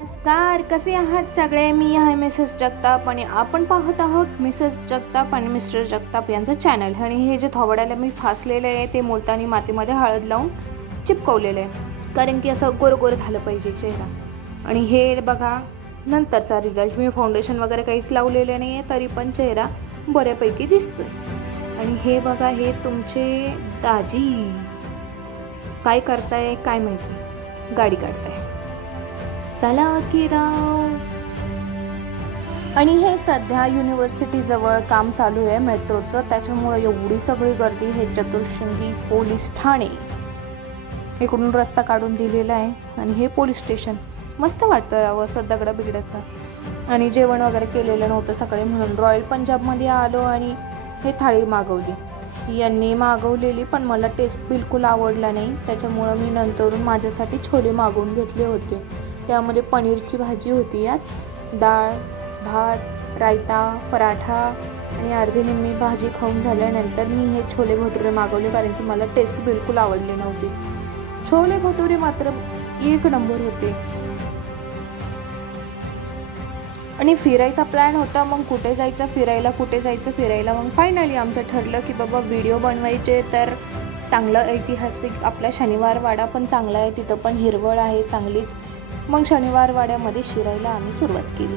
नमस्कार, कसे आहात सगळे? मी आहे मिसेस जगताप आणि आपण पाहत आहोत मिसेस जगताप आणि मिस्टर जगताप यांचं चॅनल. आणि हे जे थोबड्याला मी फासलेलं आहे ते मुलतानी मातीमध्ये हळद लावून चिपकवलेलं आहे, कारण की असं गोरगोर झालं पाहिजे चेहरा. आणि हे बघा नंतरचा रिझल्ट. मी फाउंडेशन वगैरे काहीच लावलेले नाही आहे, तरी पण चेहरा बऱ्यापैकी दिसतोय. आणि हे बघा, हे तुमचे दाजी काय करताय काय माहिती, गाडी काढताय. चला की राव. आणि हे सध्या युनिव्हर्सिटी जवळ काम चालू आहे मेट्रोचं, त्याच्यामुळे एवढी सगळी गर्दी. हे चतुर्शृंगी पोलीस ठाणे इकडून रस्ता काढून दिलेला आहे आणि हे पोलीस स्टेशन. मस्त वाटतं यावं असं दगडा बिगडाचं. आणि जेवण वगैरे केलेलं नव्हतं सकाळी, म्हणून रॉयल पंजाबमध्ये आलो आणि हे थाळी मागवली. यांनी मागवलेली पण मला टेस्ट बिलकुल आवडला नाही, त्याच्यामुळं मी नंतरून माझ्यासाठी छोले मागवून घेतले होते. त्यामध्ये पनीरची भाजी होती, यात डाळ, भात, रायता, पराठा आणि अर्धी निम्मी भाजी खाऊन झाल्यानंतर मी हे छोले भटुरे मागवले, कारण की मला टेस्ट बिलकुल आवडली नव्हती. छोले भटुरे मात्र एक नंबर होते. आणि फिरायचा प्लॅन होता, मग कुठे जायचं फिरायला. मग फायनली आमचं ठरलं की बाबा व्हिडिओ बनवायचे, तर चांगलं ऐतिहासिक आपला शनिवार वाडा पण चांगला आहे, तिथं पण हिरवळ आहे चांगलीच. मग शनिवार वाड्यामध्ये शिरायला आम्ही सुरुवात केली.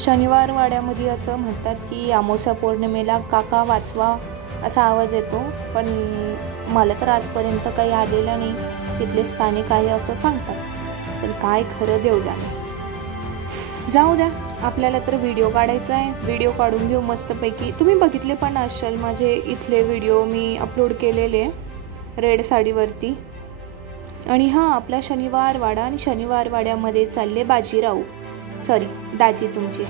शनिवार वाड्यामध्ये असं म्हणतात की अमावस्या पौर्णिमेला काका वाचवा असा आवाज येतो, पण मला तर आजपर्यंत काही आलेला नाही. तिथले स्थानिक आहे असं सांगतात, पण काय खरं देव जाणे. जाऊ द्या, आपल्याला तर व्हिडिओ काढायचा आहे, व्हिडिओ काढून घेऊ मस्तपैकी. तुम्ही बघितले पण असाल माझे इथले व्हिडिओ मी अपलोड केलेले रेड साडीवरती. आणि हां, आपला शनिवार वाडा, आणि शनिवार वाड्यामध्ये चालले दाजी तुमचे.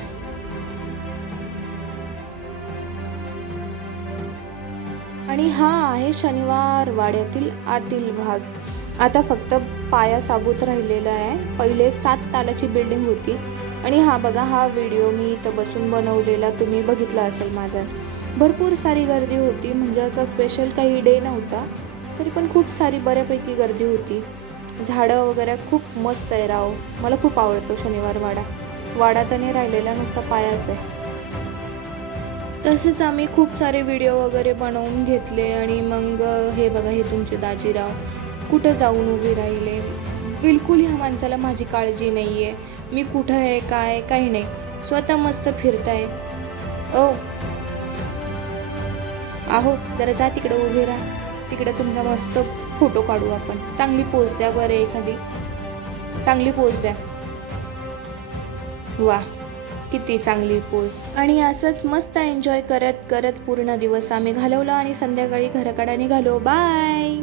आणि हा आहे शनिवार वाड्यातील आतील भाग. आता फक्त पाया साबूत राहिलेला आहे. पहिले 7 तालाची बिल्डिंग होती. आणि हा बघा, हा व्हिडिओ मी इथं बसून बनवलेला, तुम्ही बघितला असेल माझा. भरपूर सारी गर्दी होती, म्हणजे असा स्पेशल काही डे नव्हता, तरी पण खूप सारी बऱ्यापैकी गर्दी होती. झाडं वगैरे खूप मस्त आहे राव, मला खूप आवडतो शनिवार वाडा तर नाही राहिलेला, नुसता पायाच आहे. तसेच आम्ही खूप सारे व्हिडिओ वगैरे बनवून घेतले. आणि मग हे बघा, हे तुमचे दाजीराव कुठं जाऊन उभे राहिले. बिलकुल ह्या माणसाला माझी काळजी नाही आहे, मी कुठं आहे काय काही नाही, स्वतः मस्त फिरताय. आहो जरा जा तिकडं उभे राहा, तिकडं तुमचा मस्त फोटो काढू आपण. चांगली पोज द्या बरं, एखादी चांगली पोज द्या. वा, किती चांगली पोज. आणि असंच मस्त एन्जॉय करत पूर्ण दिवस आम्ही घालवला आणि संध्याकाळी घराकडे निघालो. बाय.